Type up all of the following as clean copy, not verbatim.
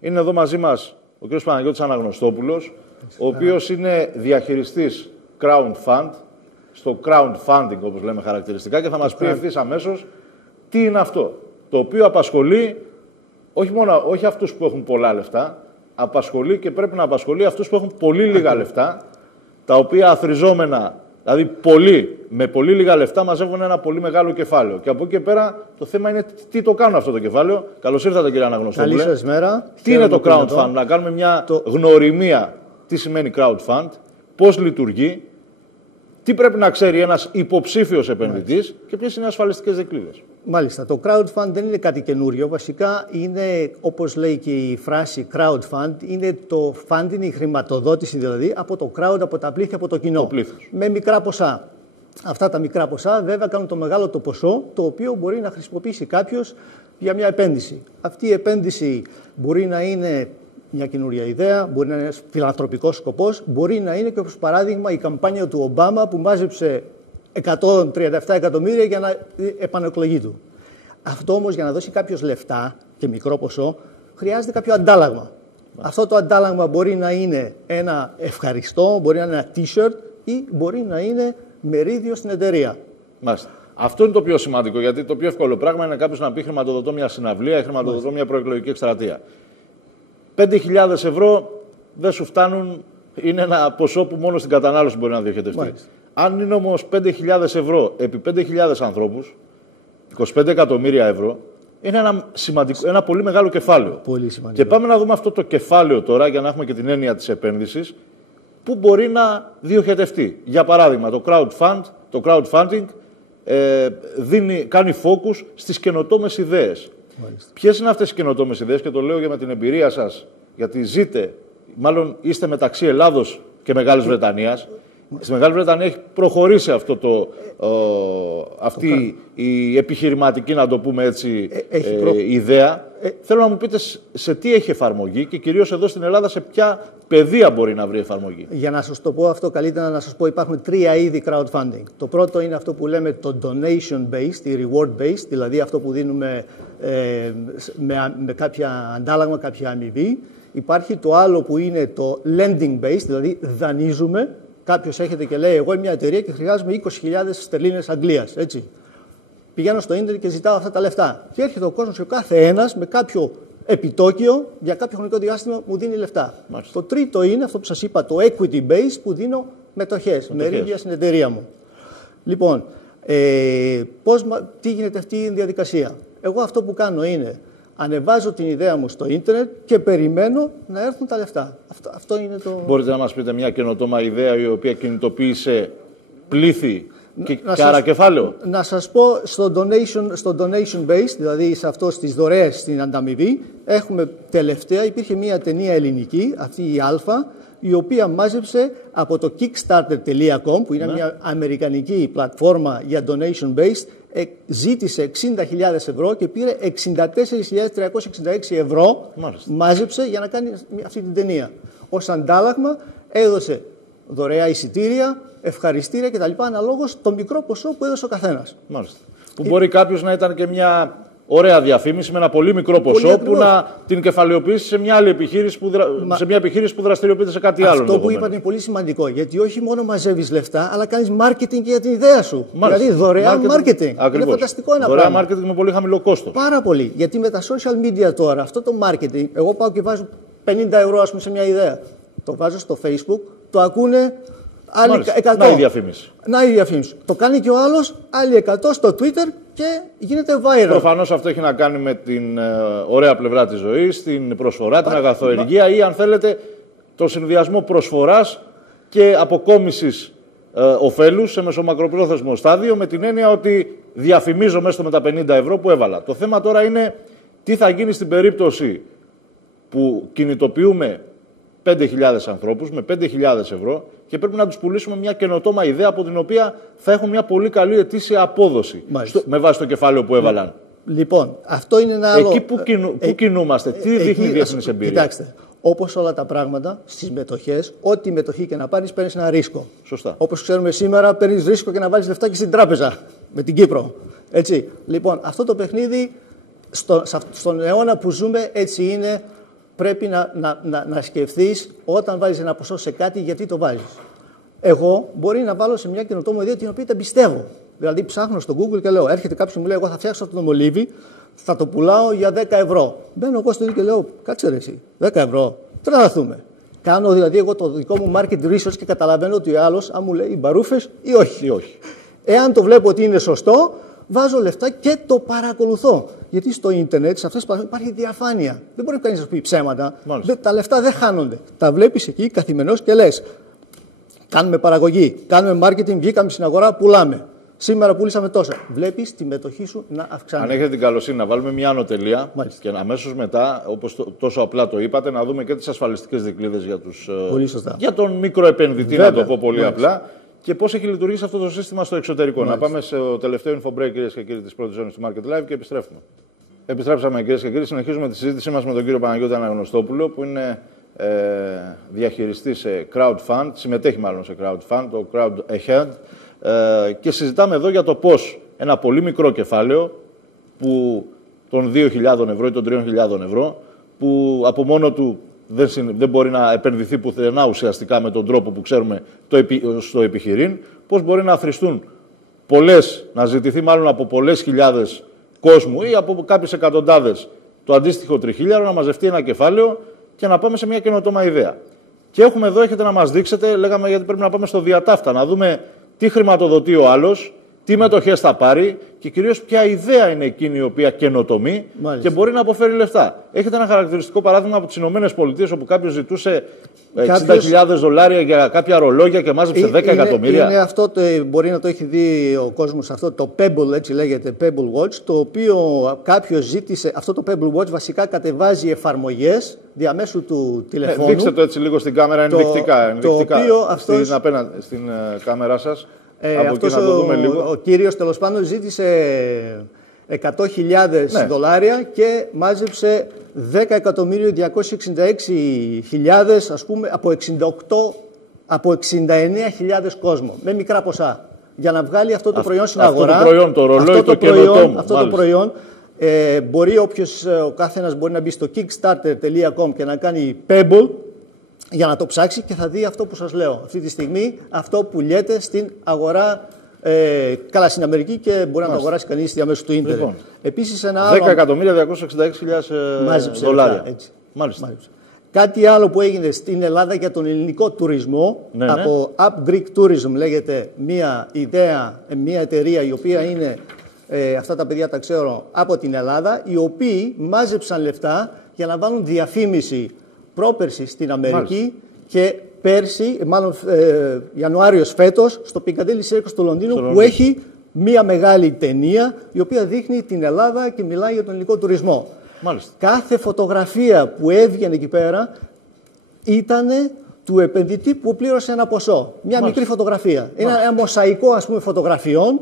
Είναι εδώ μαζί μας ο κ. Παναγιώτης Αναγνωστόπουλος, ο οποίος είναι διαχειριστής crowdfund, στο crowdfunding όπως λέμε χαρακτηριστικά, και θα μας πει ευθύς αμέσως τι είναι αυτό, το οποίο απασχολεί όχι αυτούς που έχουν πολλά λεφτά, απασχολεί και πρέπει να απασχολεί αυτούς που έχουν πολύ λίγα λεφτά, τα οποία αθροιζόμενα, δηλαδή με πολύ λίγα λεφτά, μαζεύουν ένα πολύ μεγάλο κεφάλαιο. Και από εκεί και πέρα το θέμα είναι τι το κάνουν αυτό το κεφάλαιο. Καλώς ήρθατε, κύριε Αναγνωστόπουλε. Καλή σας μέρα. Τι είναι το crowdfund, να κάνουμε μια γνωριμία τι σημαίνει crowdfund, πώς λειτουργεί, τι πρέπει να ξέρει ένας υποψήφιος επενδυτής και ποιες είναι οι ασφαλιστικές δικλείδες. Μάλιστα. Το crowdfund δεν είναι κάτι καινούριο. Βασικά είναι, όπως λέει και η φράση crowdfund, είναι το funding, η χρηματοδότηση δηλαδή από το crowd, από τα πλήθη, από το κοινό. Με μικρά ποσά. Αυτά τα μικρά ποσά βέβαια κάνουν το μεγάλο το ποσό, το οποίο μπορεί να χρησιμοποιήσει κάποιος για μια επένδυση. Αυτή η επένδυση μπορεί να είναι μια καινούρια ιδέα, μπορεί να είναι ένας φιλανθρωπικός σκοπός, μπορεί να είναι και όπως παράδειγμα η καμπάνια του Ομπάμα που μάζεψε 137 εκατομμύρια για να επανεκλογή του. Αυτό όμως για να δώσει κάποιος λεφτά και μικρό ποσό χρειάζεται κάποιο αντάλλαγμα. Αυτό το αντάλλαγμα μπορεί να είναι ένα ευχαριστώ, μπορεί να είναι ένα t-shirt ή μπορεί να είναι μερίδιο στην εταιρεία. Μάλιστα. Αυτό είναι το πιο σημαντικό, γιατί το πιο εύκολο πράγμα είναι κάποιος να πει χρηματοδοτώ μια συναυλία ή χρηματοδοτώ μια προεκλογική εκστρατεία. 5.000 ευρώ δεν σου φτάνουν, είναι ένα ποσό που μόνο στην κατανάλωση μπορεί να διοχετευτεί. Μάλιστα. Αν είναι όμως 5.000 ευρώ επί 5.000 ανθρώπους, 25 εκατομμύρια ευρώ, είναι ένα πολύ μεγάλο κεφάλαιο. Πολύ σημαντικό. Και πάμε να δούμε αυτό το κεφάλαιο τώρα, για να έχουμε και την έννοια της επένδυσης, που μπορεί να διοχετευτεί. Για παράδειγμα, το crowdfunding κάνει focus στις καινοτόμες ιδέες. Ποιες είναι αυτές οι καινοτόμες ιδέες, και το λέω για με την εμπειρία σας, γιατί είστε μεταξύ Ελλάδος και Μεγάλης Βρετανίας. Στη Μεγάλη Βρετανία έχει προχωρήσει αυτή η επιχειρηματική, να το πούμε έτσι, ιδέα. Θέλω να μου πείτε σε τι έχει εφαρμογή και κυρίως εδώ στην Ελλάδα σε ποια πεδία μπορεί να βρει εφαρμογή. Για να σας το πω αυτό, καλύτερα να σας πω υπάρχουν τρία είδη crowdfunding. Το πρώτο είναι αυτό που λέμε το donation-based ή reward-based, δηλαδή αυτό που δίνουμε με κάποια αντάλλαγμα, κάποια αμοιβή. Υπάρχει το άλλο που είναι το lending-based, δηλαδή δανείζουμε. Κάποιος έρχεται και λέει: εγώ είμαι μια εταιρεία και χρειάζομαι 20.000 στερλίνες Αγγλίας. Έτσι. Πηγαίνω στο ίντερνετ και ζητάω αυτά τα λεφτά. Και έρχεται ο κόσμος και ο κάθε ένας με κάποιο επιτόκιο για κάποιο χρονικό διάστημα μου δίνει λεφτά. Μάλιστα. Το τρίτο είναι αυτό που σας είπα, το equity base, που δίνω μετοχές. Μερίδια στην εταιρεία μου. Λοιπόν, τι γίνεται αυτή η διαδικασία. Εγώ αυτό που κάνω είναι ανεβάζω την ιδέα μου στο ίντερνετ και περιμένω να έρθουν τα λεφτά. Αυτό είναι το... Μπορείτε να μας πείτε μια καινοτόμα ιδέα η οποία κινητοποίησε πλήθη και άρα κεφάλαιο. Να σας πω, στο donation based, δηλαδή σε αυτό στις δωρεές στην ανταμοιβή, έχουμε τελευταία, υπήρχε μια ταινία ελληνική, αυτή η Αλφα, η οποία μάζεψε από το kickstarter.com, που είναι μια αμερικανική πλατφόρμα για donation based, ζήτησε 60.000 ευρώ και πήρε 64.366 ευρώ. Μάλιστα. Μάζεψε για να κάνει αυτή την ταινία. Ως αντάλλαγμα έδωσε δωρεά εισιτήρια, ευχαριστήρια κτλ. Αναλόγως το μικρό ποσό που έδωσε ο καθένας. Μάλιστα. Που μπορεί κάποιος να ήταν και μια ωραία διαφήμιση με ένα πολύ μικρό ποσό που να την κεφαλαιοποιήσει σε μια άλλη επιχείρηση σε μια επιχείρηση που δραστηριοποιείται σε κάτι άλλο. Αυτό που είπατε είναι πολύ σημαντικό, γιατί όχι μόνο μαζεύεις λεφτά, αλλά κάνεις marketing για την ιδέα σου. Μάλιστα. Δηλαδή δωρεάν marketing. Ακριβώς. Είναι φανταστικό ένα δωρεάν πράγμα. Marketing με πολύ χαμηλό κόστος. Πάρα πολύ. Γιατί με τα social media τώρα, αυτό το marketing, εγώ πάω και βάζω 50 ευρώ ας πούμε, σε μια ιδέα. Το βάζω στο Facebook, το ακούνε άλλοι 100. Να η διαφήμιση. Να η διαφήμιση. Το κάνει και ο άλλος, άλλοι 100 στο Twitter και γίνεται viral. Προφανώς αυτό έχει να κάνει με την ωραία πλευρά της ζωής, την προσφορά, την αγαθοεργία ή αν θέλετε τον συνδυασμό προσφοράς και αποκόμισης ωφέλους σε μεσομακροπρόθεσμο στάδιο, με την έννοια ότι διαφημίζω μέσα με τα 50 ευρώ που έβαλα. Το θέμα τώρα είναι τι θα γίνει στην περίπτωση που κινητοποιούμε 5.000 ανθρώπους με 5.000 ευρώ και πρέπει να τους πουλήσουμε μια καινοτόμα ιδέα από την οποία θα έχουν μια πολύ καλή ετήσια απόδοση με βάση το κεφάλαιο που έβαλαν. Λοιπόν, αυτό είναι ένα άλλο... Εκεί που κινούμαστε, τι δείχνει η διεθνής εμπειρία. Κοιτάξτε, όπως όλα τα πράγματα, στις μετοχές, ό,τι μετοχή και να πάρεις, παίρνεις ένα ρίσκο. Σωστά. Όπως ξέρουμε σήμερα, παίρνεις ρίσκο και να βάλεις λεφτά και στην τράπεζα, με την Κύπρο. Έτσι. Λοιπόν, αυτό το παιχνίδι, στον αιώνα που ζούμε, έτσι είναι πρέπει να σκεφτείς όταν βάζεις ένα ποσό σε κάτι γιατί το βάζεις. Εγώ μπορεί να βάλω σε μια καινοτόμο ιδέα την οποία την πιστεύω. Δηλαδή ψάχνω στο Google και λέω, έρχεται κάποιος και μου λέει, εγώ θα φτιάξω αυτό το μολύβι, θα το πουλάω για 10 ευρώ. Μπαίνω εγώ στο ίδιο και λέω, κάτσε ρε εσύ, 10 ευρώ, τρελαθούμε. Κάνω δηλαδή εγώ το δικό μου market research και καταλαβαίνω ότι ο άλλος αν μου λέει μπαρούφες ή όχι. Εάν το βλέπω ότι είναι σωστό, βάζω λεφτά και το παρακολουθώ. Γιατί στο ίντερνετ, σε αυτές τις πλατφόρμες υπάρχει διαφάνεια. Δεν μπορεί κανείς να σου πει ψέματα. Τα λεφτά δεν χάνονται. Τα βλέπεις εκεί καθημερινώς και λες, κάνουμε παραγωγή, κάνουμε marketing, βγήκαμε στην αγορά, πουλάμε. Σήμερα πούλησαμε τόσα. Βλέπεις τη μετοχή σου να αυξάνεται. Αν έχετε την καλοσύνη να βάλουμε μια άνω τελεία και αμέσως μετά, όπως τόσο απλά το είπατε, να δούμε και τις ασφαλιστικές δικλείδες για τον μικροεπενδυτή, να το πω πολύ απλά, και πώς έχει λειτουργήσει αυτό το σύστημα στο εξωτερικό. Να πάμε στο τελευταίο info break, κυρίες και κύριοι, της πρώτης ζώνης του Market Live και επιστρέφουμε. Επιστρέψαμε, κυρίες και κύριοι, συνεχίζουμε τη συζήτησή μας με τον κύριο Παναγιώτη Αναγνωστόπουλο, που είναι διαχειριστής σε crowdfund, συμμετέχει μάλλον σε crowdfund, το Crowd Ahead. Και συζητάμε εδώ για το πώς ένα πολύ μικρό κεφάλαιο των 2.000 ευρώ ή των 3.000 ευρώ, που από μόνο του δεν μπορεί να επενδυθεί πουθενά ουσιαστικά με τον τρόπο που ξέρουμε στο επιχειρήν, πώς μπορεί να αθροιστούν να ζητηθεί μάλλον από πολλές χιλιάδες κόσμου ή από κάποιες εκατοντάδες το αντίστοιχο τριχίλιαρο, να μαζευτεί ένα κεφάλαιο και να πάμε σε μια καινοτόμα ιδέα. Και έχουμε εδώ, έχετε να μας δείξετε, λέγαμε γιατί πρέπει να πάμε στο διατάφτα, να δούμε τι χρηματοδοτεί ο άλλος, τι μετοχές θα πάρει και κυρίως ποια ιδέα είναι εκείνη η οποία καινοτομεί και μπορεί να αποφέρει λεφτά. Έχετε ένα χαρακτηριστικό παράδειγμα από τις ΗΠΑ, όπου κάποιος ζητούσε $60.000 για κάποια ρολόγια και μάζεψε 10 εκατομμύρια. Είναι αυτό, μπορεί να το έχει δει ο κόσμος, αυτό το Pebble, έτσι λέγεται, Pebble Watch, το οποίο κάποιος ζήτησε. Αυτό το Pebble Watch βασικά κατεβάζει εφαρμογές διαμέσου του τηλεφώνου. Δείξτε το έτσι λίγο στην κάμερα, ενδεικτικά. Στην κάμερά σας. Αυτός ο κύριος τέλος πάντων ζήτησε $100.000 και μάζεψε 10.266.000, ας πούμε, από 69.000 κόσμο, με μικρά ποσά, για να βγάλει αυτό το προϊόν στην αγορά. Αυτό το προϊόν, το ρολόι, το καινοτόμο. Αυτό το προϊόν, ο καθένας μπορεί να μπει στο kickstarter.com και να κάνει Pebble, για να το ψάξει και θα δει αυτό που σας λέω. Αυτή τη στιγμή αυτό πουλιέται στην αγορά, καλά στην Αμερική και μπορεί να το αγοράσει κανείς διαμέσου του ίντερνετ. Λοιπόν, επίσης ένα άλλο... 10.266.000 δολάρια. Μάλιστα. Κάτι άλλο που έγινε στην Ελλάδα για τον ελληνικό τουρισμό, από Up Greek Tourism λέγεται μια εταιρεία η οποία είναι, αυτά τα παιδιά τα ξέρω, από την Ελλάδα, οι οποίοι μάζεψαν λεφτά για να βάλουν διαφήμιση πρόπερση στην Αμερική και πέρσι, μάλλον Ιανουάριος φέτος, στο Piccadilly Circus του Λονδίνου, που έχει μία μεγάλη ταινία η οποία δείχνει την Ελλάδα και μιλάει για τον ελληνικό τουρισμό. Μάλιστα. Κάθε φωτογραφία που έβγαινε εκεί πέρα ήταν του επενδυτή που πλήρωσε ένα ποσό. Μια μικρή φωτογραφία. Είναι ένα μοσαϊκό, ας πούμε, φωτογραφιών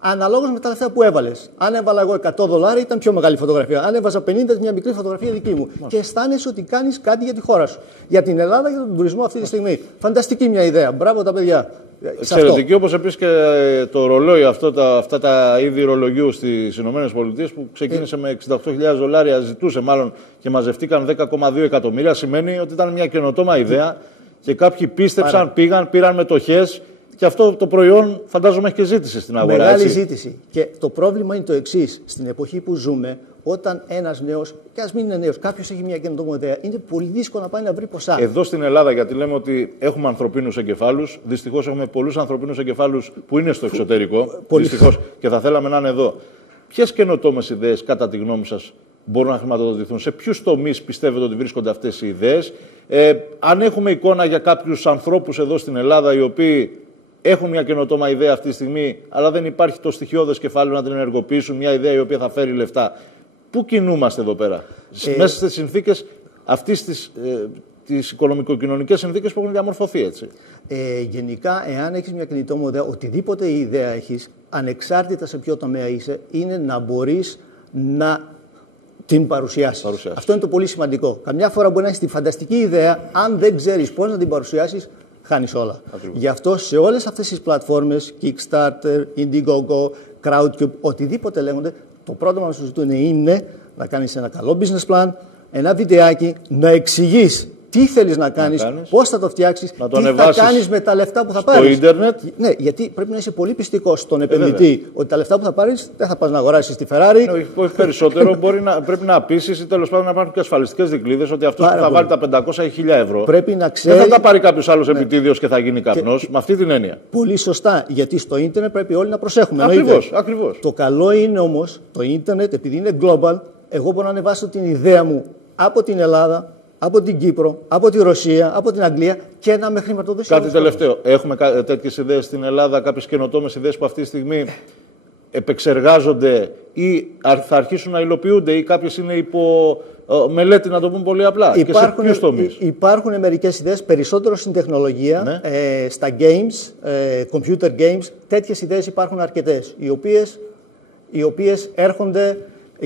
αναλόγως με τα λεφτά που έβαλες. Αν έβαλα εγώ $100 ήταν πιο μεγάλη φωτογραφία. Αν έβαζα 50 ήταν μια μικρή φωτογραφία δική μου. Και αισθάνεσαι ότι κάνεις κάτι για τη χώρα σου. Για την Ελλάδα, για τον τουρισμό αυτή τη στιγμή. Φανταστική μια ιδέα. Μπράβο τα παιδιά. Εξαιρετική, όπως επίσης και το ρολόι, αυτά τα είδη ρολογιού στις ΗΠΑ που ξεκίνησε με $68.000, ζητούσε μάλλον και μαζευτήκαν 10,2 εκατομμύρια. Σημαίνει ότι ήταν μια καινοτόμα ιδέα και κάποιοι πίστεψαν, πήραν μετοχές. Και αυτό το προϊόν φαντάζομαι έχει και ζήτηση στην αγορά. Μεγάλη ζήτηση. Και το πρόβλημα είναι το εξής. Στην εποχή που ζούμε, όταν ένας νέος, και ας μην είναι νέος, κάποιος έχει μια καινοτόμο ιδέα, είναι πολύ δύσκολο να πάει να βρει ποσά. Εδώ στην Ελλάδα, γιατί λέμε ότι έχουμε ανθρωπίνους εγκεφάλους, δυστυχώς έχουμε πολλούς ανθρωπίνους εγκεφάλους που είναι στο εξωτερικό. Δυστυχώς. Και θα θέλαμε να είναι εδώ. Ποιες καινοτόμες ιδέες, κατά τη γνώμη σας, μπορούν να χρηματοδοτηθούν, σε ποιους τομείς πιστεύετε ότι βρίσκονται αυτές οι ιδέες, αν έχουμε εικόνα για κάποιους ανθρώπους εδώ στην Ελλάδα οι οποίοι έχουν μια καινοτόμα ιδέα αυτή τη στιγμή, αλλά δεν υπάρχει το στοιχειώδες κεφάλαιο να την ενεργοποιήσουν, μια ιδέα η οποία θα φέρει λεφτά. Πού κινούμαστε εδώ πέρα, μέσα στις συνθήκες αυτής τις οικονομικο-κοινωνικές συνθήκες που έχουν διαμορφωθεί, έτσι? Γενικά, εάν έχεις μια καινοτόμα ιδέα, οτιδήποτε ιδέα έχεις, ανεξάρτητα σε ποιο τομέα είσαι, είναι να μπορείς να την παρουσιάσεις. Αυτό είναι το πολύ σημαντικό. Καμιά φορά μπορεί να έχεις τη φανταστική ιδέα, αν δεν ξέρεις πώς να την παρουσιάσεις, χάνεις όλα. Ακριβώς. Γι' αυτό σε όλες αυτές τις πλατφόρμες, Kickstarter, Indiegogo, Crowdcube, οτιδήποτε λέγονται, το πρώτο που σου ζητούν είναι να κάνεις ένα καλό business plan, ένα βιντεάκι να εξηγείς τι θέλεις να κάνεις, πώς θα το φτιάξεις, τι θα κάνεις με τα λεφτά που θα πάρεις. Στο ίντερνετ. Ναι, γιατί πρέπει να είσαι πολύ πιστικός στον επενδυτή ότι τα λεφτά που θα πάρεις δεν θα πας να αγοράσεις τη Ferrari. Όχι περισσότερο, πρέπει να πείσεις ή τέλος πάντων να υπάρχουν και ασφαλιστικές δικλείδες ότι αυτός που θα βάλει τα 500 ή 1.000 ευρώ πρέπει να ξέρει... δεν θα τα πάρει κάποιος άλλος επιτίδιος και θα γίνει καπνός. Με αυτή την έννοια. Πολύ σωστά, γιατί στο ίντερνετ πρέπει όλοι να προσέχουμε. Ακριβώς. Το καλό είναι όμως το ίντερνετ, επειδή είναι global, εγώ μπορώ να ανεβάσω την ιδέα μου από την Ελλάδα, από την Κύπρο, από τη Ρωσία, από την Αγγλία και να με χρηματοδοτήσει. Κάτι τελευταίο. Έχουμε τέτοιες ιδέες στην Ελλάδα, κάποιες καινοτόμες ιδέες που αυτή τη στιγμή επεξεργάζονται ή θα αρχίσουν να υλοποιούνται ή κάποιες είναι υπό μελέτη, να το πούμε πολύ απλά. Και σε ποιους τομείς? Υπάρχουν μερικές ιδέες, περισσότερο στην τεχνολογία, στα games, computer games. Τέτοιες ιδέες υπάρχουν αρκετές, οι οποίες έρχονται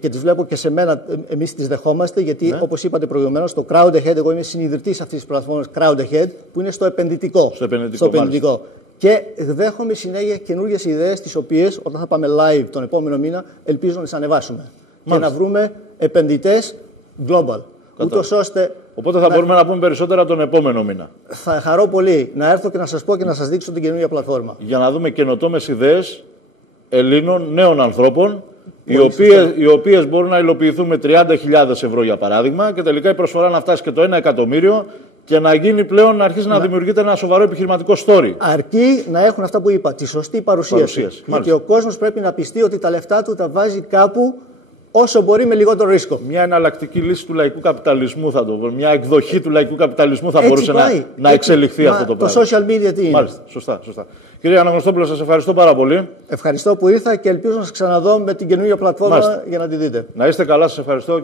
και τις βλέπω και σε μένα, εμείς τις δεχόμαστε, γιατί όπως είπατε προηγουμένως, το Crowd Ahead, εγώ είμαι συνειδητής αυτής της πλατφόρμας Crowd Ahead, που είναι στο επενδυτικό. Στο επενδυτικό. Και δέχομαι συνέχεια καινούργιες ιδέες, τις οποίες όταν θα πάμε live τον επόμενο μήνα, ελπίζω να τις ανεβάσουμε. Και να βρούμε επενδυτές global. Ούτως ώστε. Οπότε θα μπορούμε να πούμε περισσότερα τον επόμενο μήνα. Θα χαρώ πολύ να έρθω και να σας πω και να σας δείξω την καινούργια πλατφόρμα. Για να δούμε καινοτόμες ιδέες Ελλήνων νέων ανθρώπων. Οι οποίες μπορούν να υλοποιηθούν με 30.000 ευρώ για παράδειγμα και τελικά η προσφορά να φτάσει και το 1 εκατομμύριο και να γίνει πλέον να αρχίσει να δημιουργείται ένα σοβαρό επιχειρηματικό story. Αρκεί να έχουν αυτά που είπα, τη σωστή παρουσίαση. Γιατί ο κόσμος πρέπει να πιστεί ότι τα λεφτά του τα βάζει κάπου όσο μπορεί με λιγότερο ρίσκο. Μια εναλλακτική λύση του λαϊκού καπιταλισμού, θα το πω. Μια εκδοχή του λαϊκού καπιταλισμού θα μπορούσε να εξελιχθεί αυτό το πράγμα. Το social media τι είναι. Μάλιστα, σωστά. Κύριε Αναγνωστόπουλο, σας ευχαριστώ πάρα πολύ. Ευχαριστώ που ήρθα και ελπίζω να σας ξαναδώ με την καινούργια πλατφόρμα για να τη δείτε. Να είστε καλά, σας ευχαριστώ.